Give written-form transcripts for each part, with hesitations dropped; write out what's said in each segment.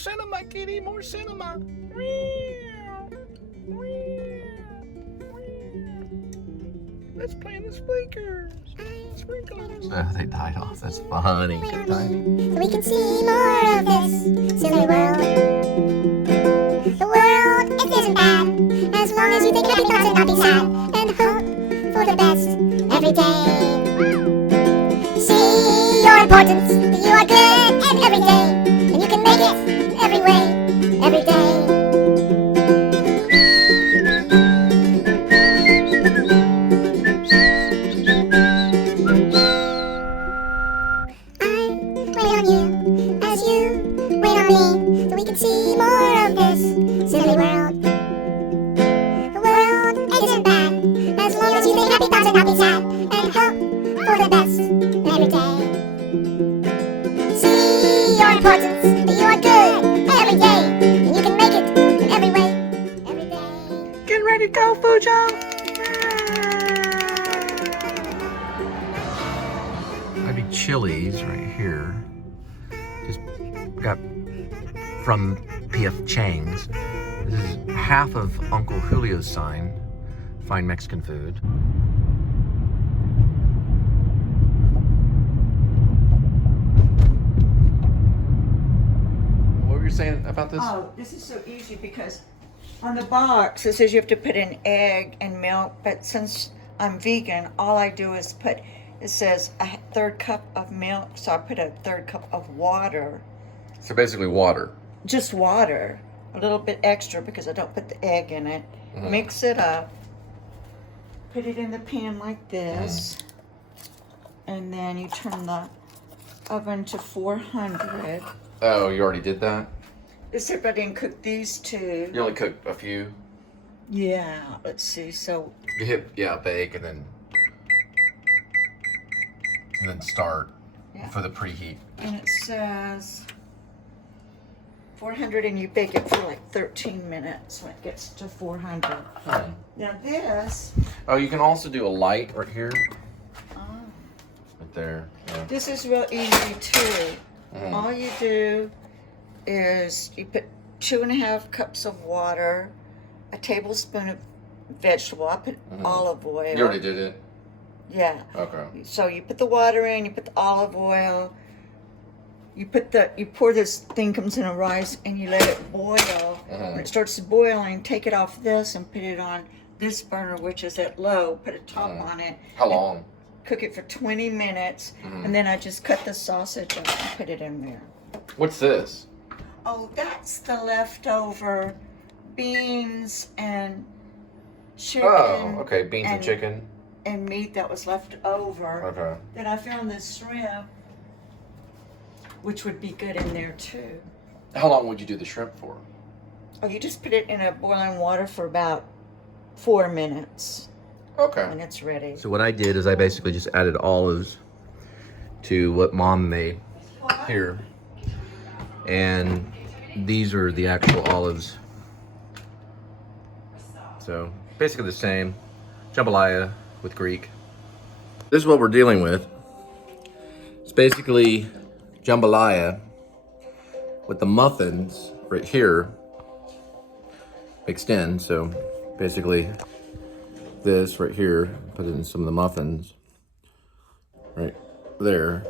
cinema, kitty, more cinema. Let's play in the sprinklers. Oh, they died off. That's funny. Good timing. So we can see more of this silly world. The world, it isn't bad, as long as you think happy thoughts and not be sad, and hope for the best every day. See your importance, that you are good and every day, and you can make it every way, every day. See more of this silly world. The world, it isn't bad, as long as you think happy thoughts and not be sad, and hope for the best every day. See your importance, that you are good every day, and you can make it in every way, every day. Get ready to go, Fujo! Maybe Chili's right here. Just got from P.F. Chang's. This is half of Uncle Julio's sign. Fine Mexican food. What were you saying about this? Oh, this is so easy because on the box it says you have to put an egg and milk, but since I'm vegan, all I do is put, it says a third cup of milk, so I put a third cup of water. So basically water. Just water, a little bit extra because I don't put the egg in it. Mm-hmm. Mix it up, put it in the pan like this, and then you turn the oven to 400. Oh, you already did that? Except I didn't cook these two. You only cooked a few? Yeah, let's see, so You hit, bake and then start for the preheat. and it says 400, and you bake it for like 13 minutes when it gets to 400. Now this, Oh, you can also do a light right here. oh, Right there. Yeah. this is real easy too. Mhm. All you do is you put 2.5 cups of water, a tablespoon of vegetable. I put olive oil. You already did it? Yeah. Okay. So you put the water in, you put the olive oil, you pour this thing comes in a rice and you let it boil. When it starts boiling, take it off this and put it on this burner, which is at low, put a top on it. How long? Cook it for 20 minutes, and then I just cut the sausage up and put it in there. What's this? Oh, that's the leftover beans and chicken. Oh, okay. Beans and chicken. And meat that was left over. Okay. Then I found this shrimp, which would be good in there too. How long would you do the shrimp for? Oh, you just put it in a boiling water for about 4 minutes Okay. when it's ready. So what I did is I basically just added olives to what Mom made here. And these are the actual olives. So basically the same. Jambalaya with Greek. This is what we're dealing with. It's basically jambalaya with the muffins right here mixed in. So basically this right here, put it in some of the muffins right there,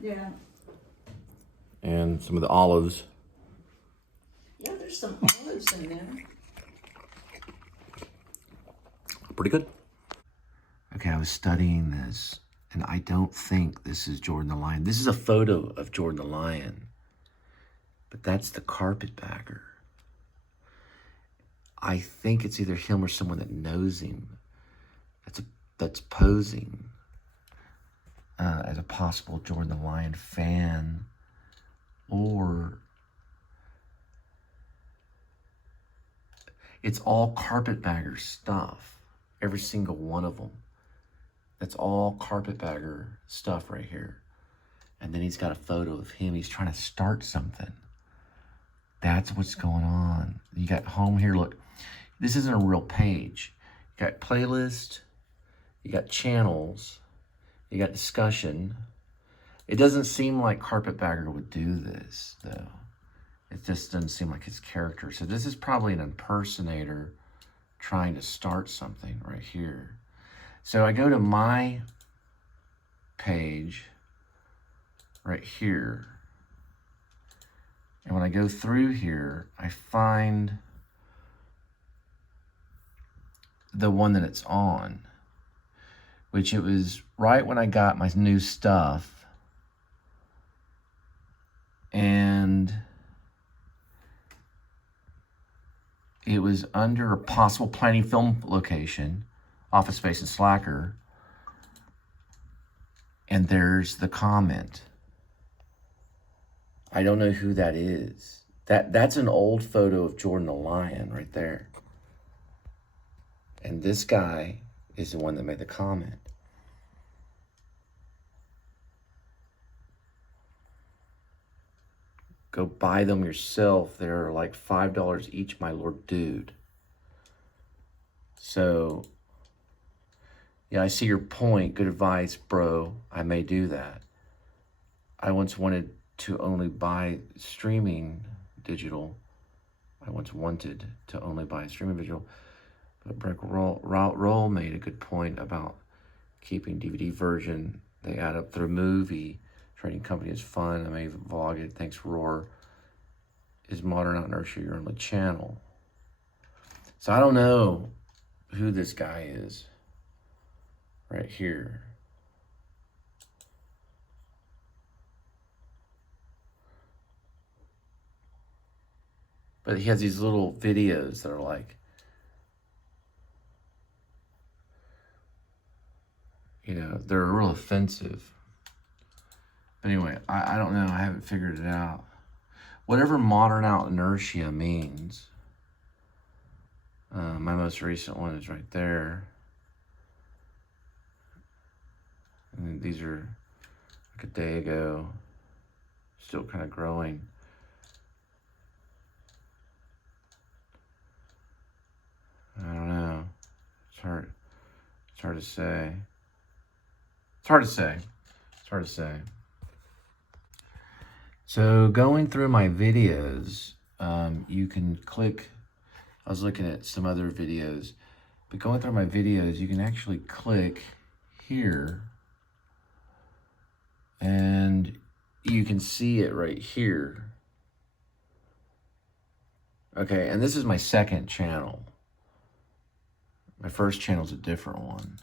Yeah. and some of the olives. Yeah, there's some olives in there. Pretty good. Okay, I was studying this, and I don't think this is Jordan the Lion. This is a photo of Jordan the Lion, but that's the carpetbagger. I think it's either him or someone that knows him that's posing as a possible Jordan the Lion fan, or it's all carpetbagger stuff. Every single one of them. That's all carpetbagger stuff right here. And then he's got a photo of him. He's trying to start something. That's what's going on. You got home here. Look, this isn't a real page. You got playlist. You got channels. You got discussion. It doesn't seem like Carpetbagger would do this, though. just doesn't seem like his character. So this is probably an impersonator trying to start something right here. So I go to my page right here. And when I go through here, I find the one that it's on, which it was right when I got my new stuff. And it was under a possible planning film location, Office Space and Slacker. And there's the comment. I don't know who that is. That's an old photo of Jordan the Lion right there. And this guy is the one that made the comment. Go buy them yourself. They're like $5 each, my lord dude. So, yeah, I see your point. Good advice, bro. I may do that. I once wanted to only buy streaming digital. I once wanted to only buy streaming digital. But Breck Roll made a good point about keeping DVD version. They add up their movie. Trading company is fun. I may vlog it. Thanks, Roar. Is Modern Out Nurture your only channel? So I don't know who this guy is right here. But he has these little videos that are like, you know, they're real offensive. But anyway, I don't know. I haven't figured it out. Whatever modern out inertia means. My most recent one is right there. And these are like a day ago. Still kind of growing. I don't know. It's hard to say. It's hard to say. It's hard to say. So going through my videos, you can click, I was looking at some other videos, but going through my videos, you can actually click here and you can see it right here. Okay, and this is my second channel. My first channel is a different one.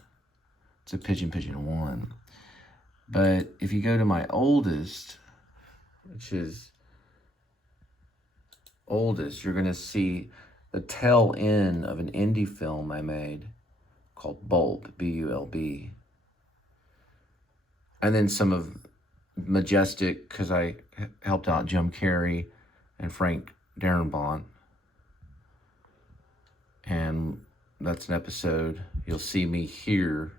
It's a Pigeon 1. But if you go to my oldest, which is oldest, you're gonna see the tail end of an indie film I made called Bulb, B-U-L-B. And then some of Majestic, because I helped out Jim Carrey and Frank Darabont. And that's an episode. You'll see me here.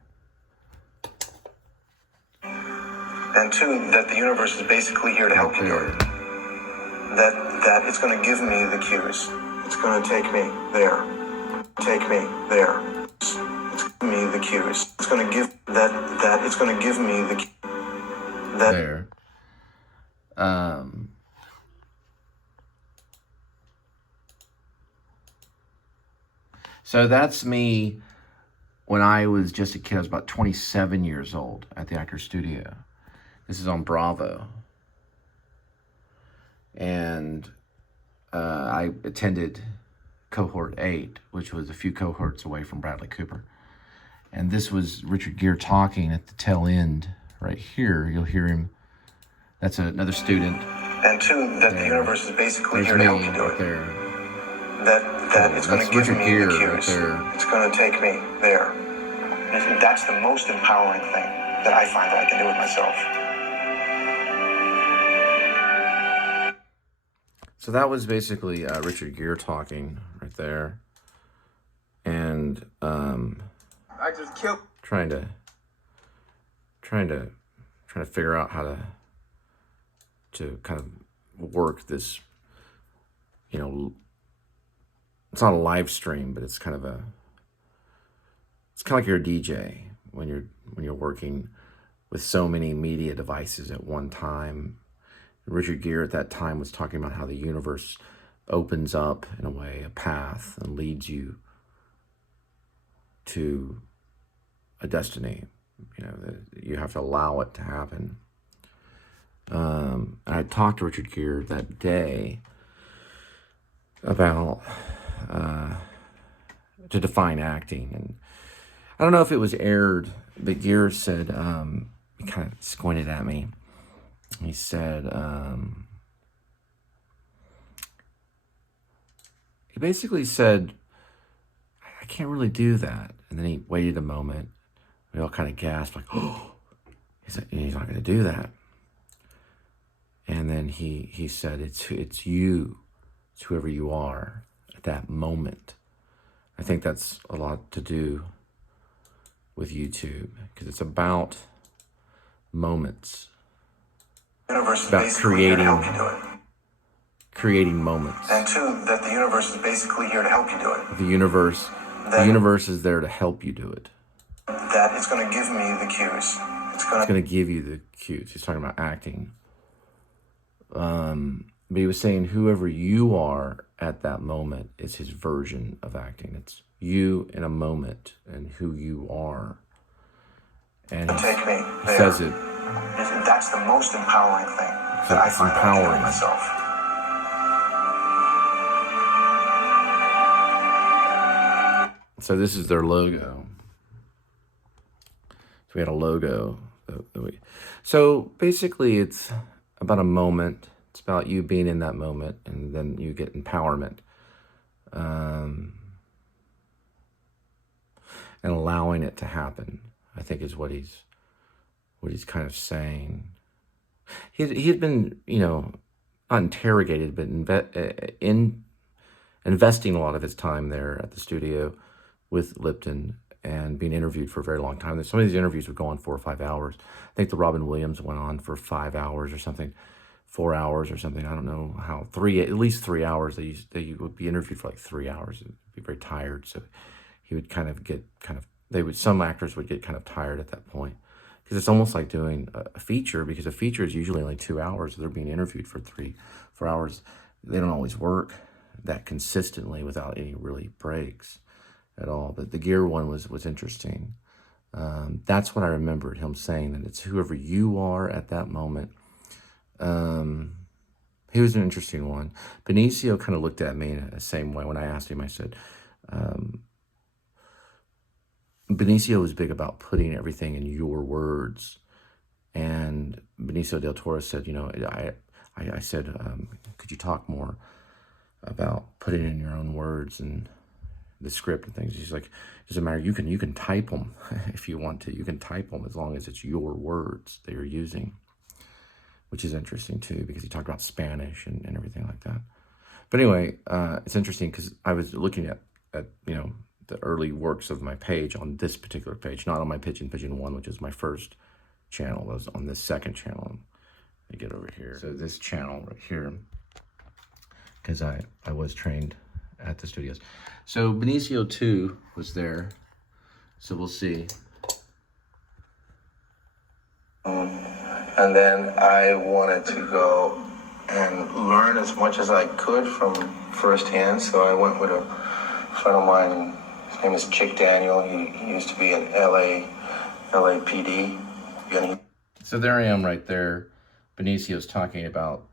And two, that the universe is basically here to help you, Jordan. That it's going to give me the cues. It's going to take me there. Take me there. It's giving me the cues. It's going to give that it's going to give me the that there. So that's me when I was just a kid. I was about 27 years old at the Actors Studio. This is on Bravo. And I attended cohort 8, which was a few cohorts away from Bradley Cooper. And this was Richard Gere talking at the tail end right here. You'll hear him. That's another student. And two, that the universe is basically here to help you, Jordan. That it's going to give me the cues. It's going to take me there. That's the most empowering thing that I find that I can do with myself. So that was basically Richard Gere talking right there, and I just killed. Trying to figure out how to kind of work this. You know, it's not a live stream, but it's kind of like you're a DJ when you're working with so many media devices at one time. Richard Gere at that time was talking about how the universe opens up, in a way, a path and leads you to a destiny. You know, that you have to allow it to happen. I talked to Richard Gere that day about to define acting, and I don't know if it was aired, but Gere said, he kind of squinted at me. He said, he basically said, I can't really do that. And then he waited a moment. We all kind of gasped, like, oh, he's not going to do that. And then he said, it's you. It's whoever you are at that moment. I think that's a lot to do with YouTube, because it's about moments. Universe is About basically here to help you do it. creating moments. And two, that the universe is basically here to help you do it. The universe is there to help you do it. That it's going to give me the cues. It's going It's to going to give you the cues. He's talking about acting. But he was saying whoever you are at that moment is his version of acting. It's you in a moment and who you are. And take me he there. says it. That's the most empowering thing that I It's find empowering. about myself. So this is their logo. So we had a logo. So basically it's about a moment. It's about you being in that moment, and then you get empowerment. And allowing it to happen, I think, is what he's kind of saying. He had been, not interrogated, but investing a lot of his time there at the studio with Lipton and being interviewed for a very long time. Some of these interviews would go on 4 or 5 hours. I think the Robin Williams went on for 5 hours or something, 4 hours or something. I don't know how, at least 3 hours. They would be interviewed for like 3 hours. It'd be very tired. So he would some actors would get kind of tired at that point, because it's almost like doing a feature, because a feature is usually only 2 hours. They're being interviewed for 3-4 hours. They don't always work that consistently without any really breaks at all. But the Gere one was interesting. That's what I remembered him saying, that it's whoever you are at that moment. He was an interesting one. Benicio kind of looked at me in the same way when I asked him. I said, Benicio was big about putting everything in your words. And Benicio del Toro said, I said, could you talk more about putting it in your own words and the script and things? He's like, it doesn't matter. You can type them if you want to. You can type them as long as it's your words that you're using, which is interesting too, because he talked about Spanish and everything like that. But anyway, it's interesting because I was looking at the early works of my page on this particular page, not on my Pigeon 1, which is my first channel. It was on this second channel. Let me get over here. So this channel right here, because I was trained at the studios. So Benicio 2 was there. So we'll see. And then I wanted to go and learn as much as I could from firsthand. So I went with a friend of mine. His name is Chick Daniel. He used to be in LAPD. So there I am right there. Benicio's talking about,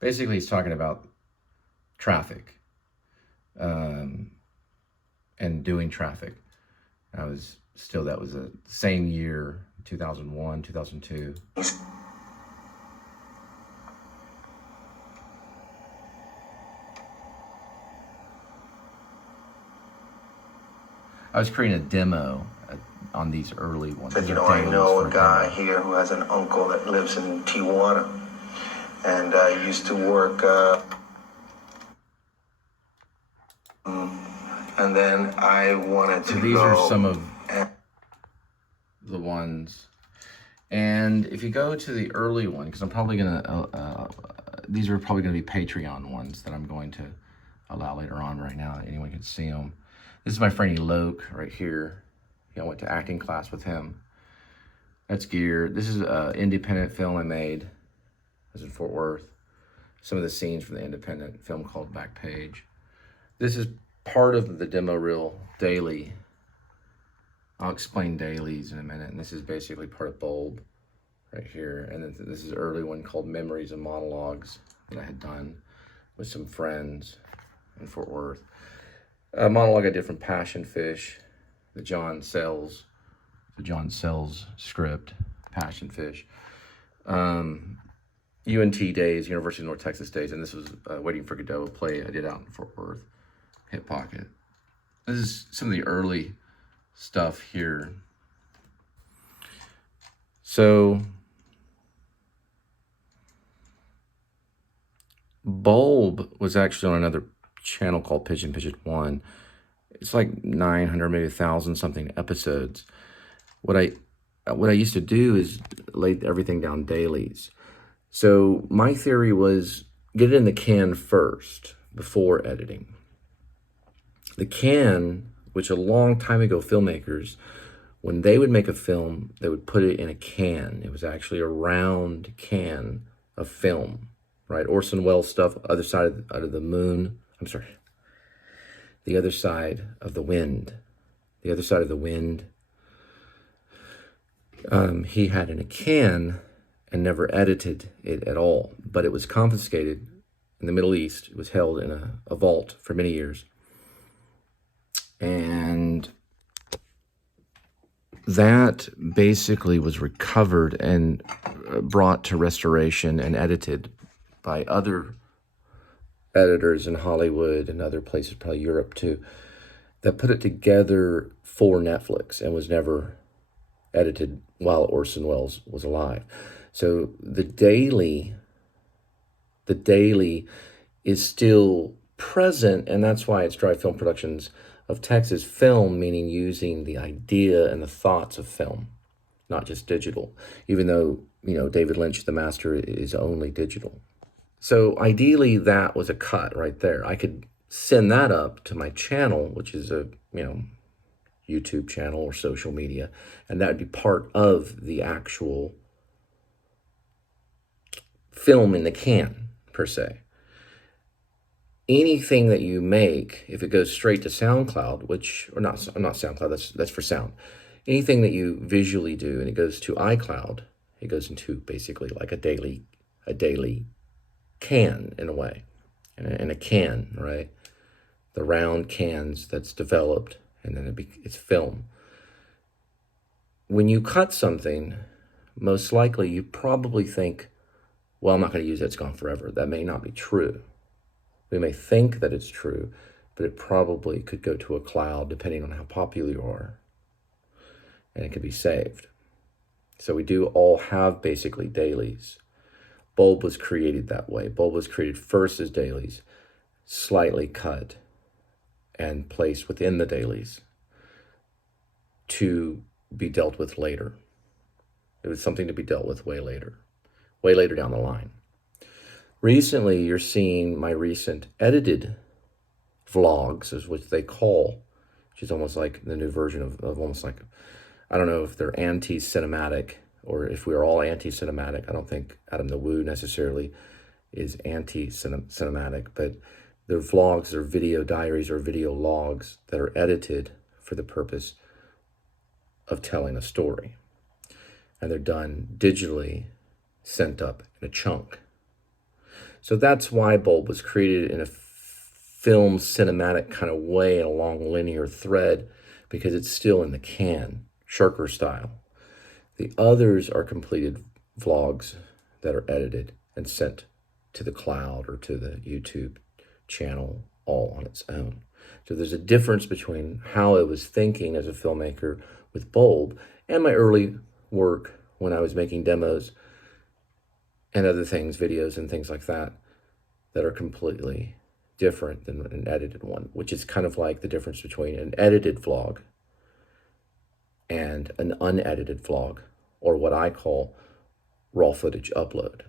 basically he's talking about traffic, and doing traffic. That was the same year, 2001, 2002. I was creating a demo on these early ones. Said, I know a guy here who has an uncle that lives in Tijuana, and I used to work. And then I wanted to. So these are some of the ones, and if you go to the early one, because I'm probably gonna, these are probably gonna be Patreon ones that I'm going to allow later on. Right now, anyone can see them. This is my friend Eloke right here. I went to acting class with him. That's Gere. This is an independent film I made. It was in Fort Worth. Some of the scenes from the independent film called Backpage. This is part of the demo reel daily. I'll explain dailies in a minute. And this is basically part of Bulb right here. And then this is an early one called Memories and Monologues that I had done with some friends in Fort Worth. A monologue I did from Passion Fish, the John Sells script, Passion Fish. UNT days, University of North Texas days, and this was Waiting for Godot, a play I did out in Fort Worth, Hip Pocket. This is some of the early stuff here. So, Bulb was actually on another channel called Pigeon 1. It's like 900, maybe 1,000 something episodes. What I used to do is lay everything down dailies. So my theory was get it in the can first before editing. The can, which a long time ago filmmakers, when they would make a film, they would put it in a can. It was actually a round can of film, right? Orson Welles stuff, other side of the moon. I'm sorry. The other side of the wind. The other side of the wind. He had in a can and never edited it at all, but it was confiscated in the Middle East. It was held in a vault for many years. And that basically was recovered and brought to restoration and edited by other editors in Hollywood and other places, probably Europe too, that put it together for Netflix and was never edited while Orson Welles was alive. So the daily is still present, and that's why it's Dry Film Productions of Texas. Film meaning using the idea and the thoughts of film, not just digital, even though, David Lynch, the master, is only digital. So ideally that was a cut right there. I could send that up to my channel, which is a, YouTube channel or social media, and that would be part of the actual film in the can, per se. Anything that you make, if it goes straight to SoundCloud, not SoundCloud, that's for sound. Anything that you visually do and it goes to iCloud, it goes into basically like a daily can in a way, in a can, right? The round cans that's developed, and then it's film. When you cut something, most likely you probably think, well, I'm not going to use it, it's gone forever. That may not be true. We may think that it's true, but it probably could go to a cloud depending on how popular you are, and it could be saved. So we do all have basically dailies. Bulb was created that way. Bulb was created first as dailies, slightly cut and placed within the dailies to be dealt with later. It was something to be dealt with way later down the line. Recently, you're seeing my recent edited vlogs, is what they call, which is almost like the new version of almost like, I don't know if they're anti-cinematic or if we're all anti-cinematic. I don't think Adam the Woo necessarily is anti-cinematic, but they're vlogs, they're video diaries or video logs that are edited for the purpose of telling a story. And they're done digitally, sent up in a chunk. So that's why Bulb was created in a film cinematic kind of way, a long linear thread, because it's still in the can, Shirker style. The others are completed vlogs that are edited and sent to the cloud or to the YouTube channel all on its own. So there's a difference between how I was thinking as a filmmaker with Bulb and my early work when I was making demos and other things, videos and things like that, that are completely different than an edited one, which is kind of like the difference between an edited vlog and an unedited vlog, or what I call raw footage upload,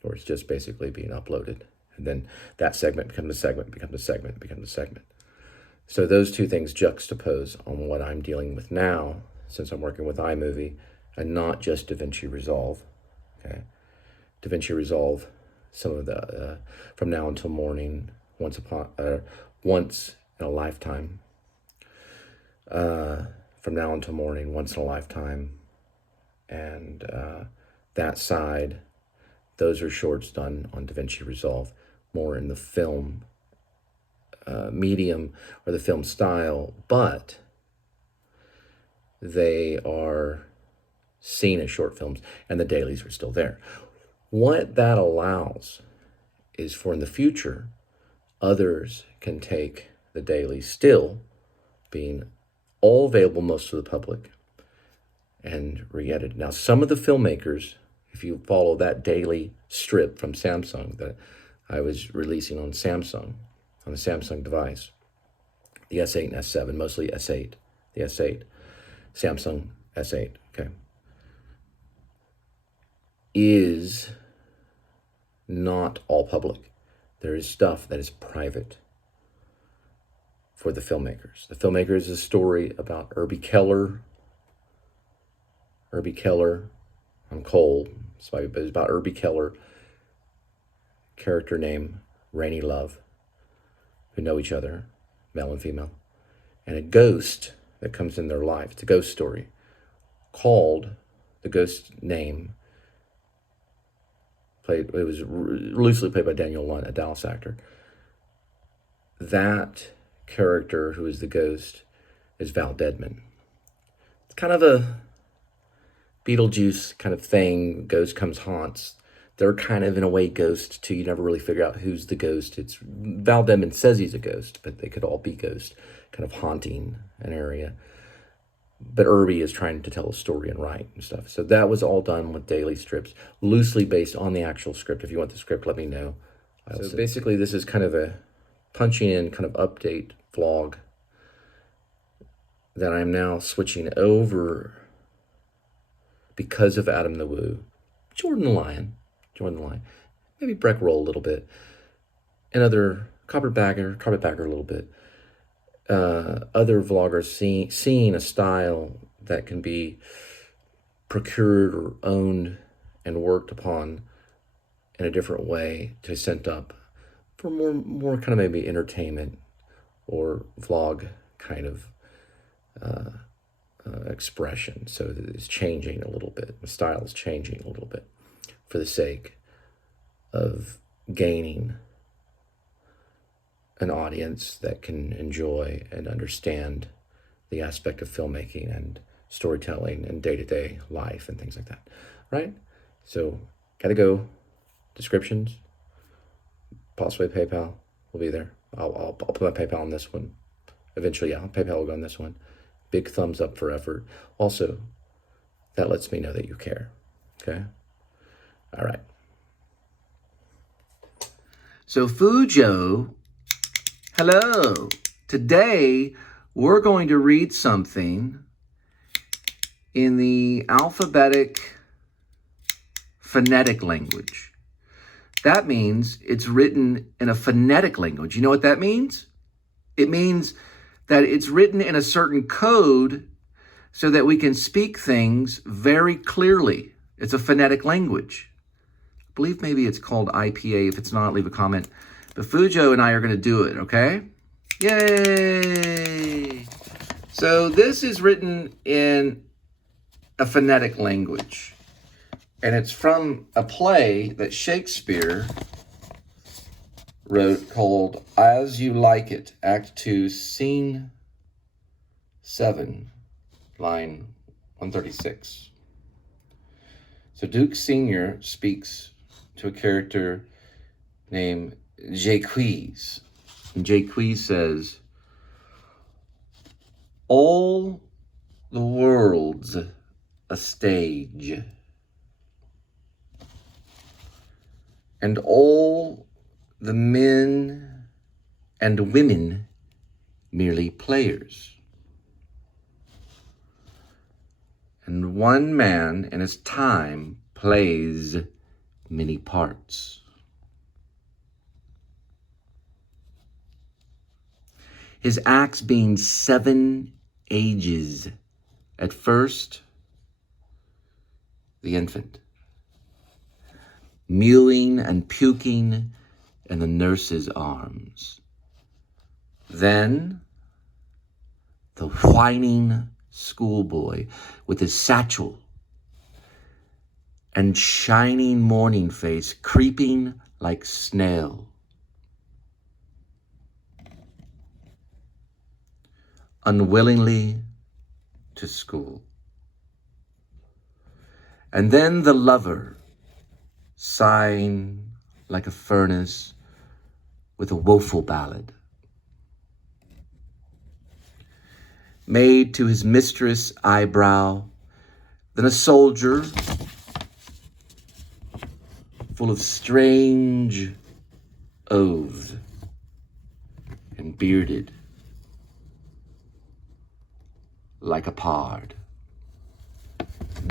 where it's just basically being uploaded. And then that segment becomes a segment, becomes a segment, becomes a segment. So those two things juxtapose on what I'm dealing with now, since I'm working with iMovie and not just DaVinci Resolve. Okay, DaVinci Resolve, some of the From Now Until Morning, Once in a Lifetime, From Now Until Morning, Once in a Lifetime, and That Side. Those are shorts done on DaVinci Resolve, more in the film medium or the film style, but they are seen as short films, and the dailies are still there. What that allows is for in the future, others can take the dailies, still being all available most to the public, and re-edited. Now, some of the filmmakers, if you follow that daily strip from Samsung that I was releasing on Samsung, on a Samsung device, the S8 and S7, mostly S8, the S8, Samsung S8, okay, is not all public. There is stuff that is private for the filmmakers. The filmmaker is a story about Herbie Keller. I'm cold, but it's about Herbie Keller, character name Rainy Love, who know each other, male and female, and a ghost that comes in their life. It's a ghost story called, the ghost name, it was loosely played by Daniel Lunt, a Dallas actor. That character who is the ghost is Val Deadman. It's kind of a Beetlejuice kind of thing. Ghost comes haunts. They're kind of in a way ghost too. You never really figure out who's the ghost. It's Val Deadman says he's a ghost, but they could all be ghosts, kind of haunting an area. But Herbie is trying to tell a story and write and stuff. So that was all done with daily strips, loosely based on the actual script. If you want the script, let me know. So basically, this is kind of a punching in kind of update vlog that I'm now switching over because of Adam the Woo, Jordan the Lion, maybe Breck Roll a little bit, and other Carpetbagger a little bit. Other vloggers seeing a style that can be procured or owned and worked upon in a different way to send up for more kind of maybe entertainment or vlog kind of expression. So it's changing a little bit. The style is changing a little bit for the sake of gaining an audience that can enjoy and understand the aspect of filmmaking and storytelling and day-to-day life and things like that, right? So, gotta go. Descriptions, possibly PayPal will be there. I'll put my PayPal on this one. Eventually, yeah, PayPal will go on this one. Big thumbs up for effort. Also, that lets me know that you care, okay? All right. So, Fujo, hello. Today, we're going to read something in the alphabetic phonetic language. That means it's written in a phonetic language. You know what that means? It means that it's written in a certain code so that we can speak things very clearly. It's a phonetic language. I believe maybe it's called IPA. If it's not, leave a comment. But Fujo and I are going to do it, okay? Yay! So this is written in a phonetic language. And it's from a play that Shakespeare wrote called As You Like It, Act 2, Scene 7, line 136. So Duke Sr. speaks to a character named Jaques. And Jaques says, all the world's a stage, and all the men and women merely players. And one man in his time plays many parts. His acts being 7 ages. At first, the infant, mewing and puking in the nurse's arms. Then the whining schoolboy with his satchel and shining morning face creeping like snail. Unwillingly to school. And then the lover, sighing like a furnace with a woeful ballad, made to his mistress' eyebrow, then a soldier full of strange oaths and bearded like a pard,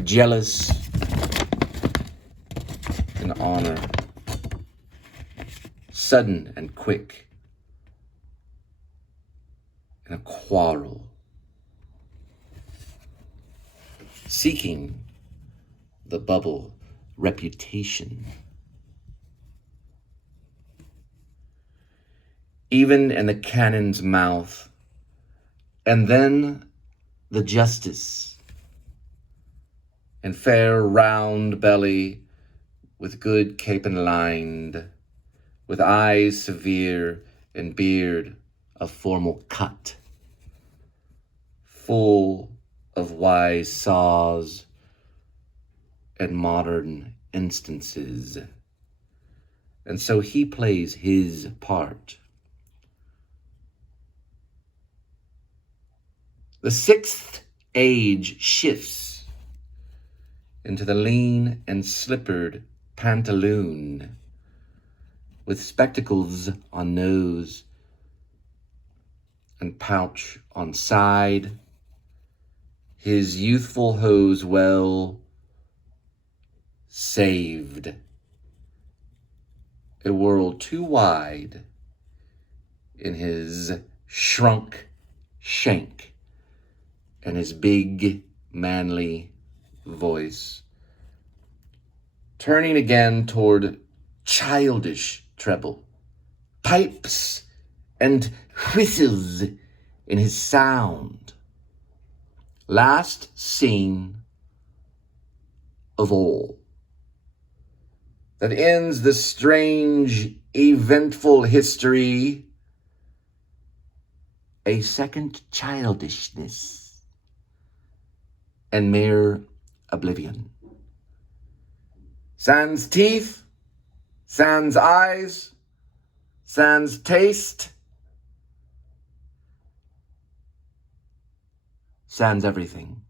jealous in honor, sudden and quick in a quarrel, seeking the bubble reputation. Even in the cannon's mouth, and then the justice, and fair round belly with good capon lined, with eyes severe and beard of formal cut, full of wise saws and modern instances. And so he plays his part. The sixth age shifts into the lean and slippered pantaloon with spectacles on nose and pouch on side, his youthful hose well saved. A world too wide in his shrunk shank and his big, manly voice, turning again toward childish treble, pipes and whistles in his sound. Last scene of all, that ends the strange, eventful history, a second childishness and mere oblivion. Sans teeth, sans eyes, sans taste, sans everything.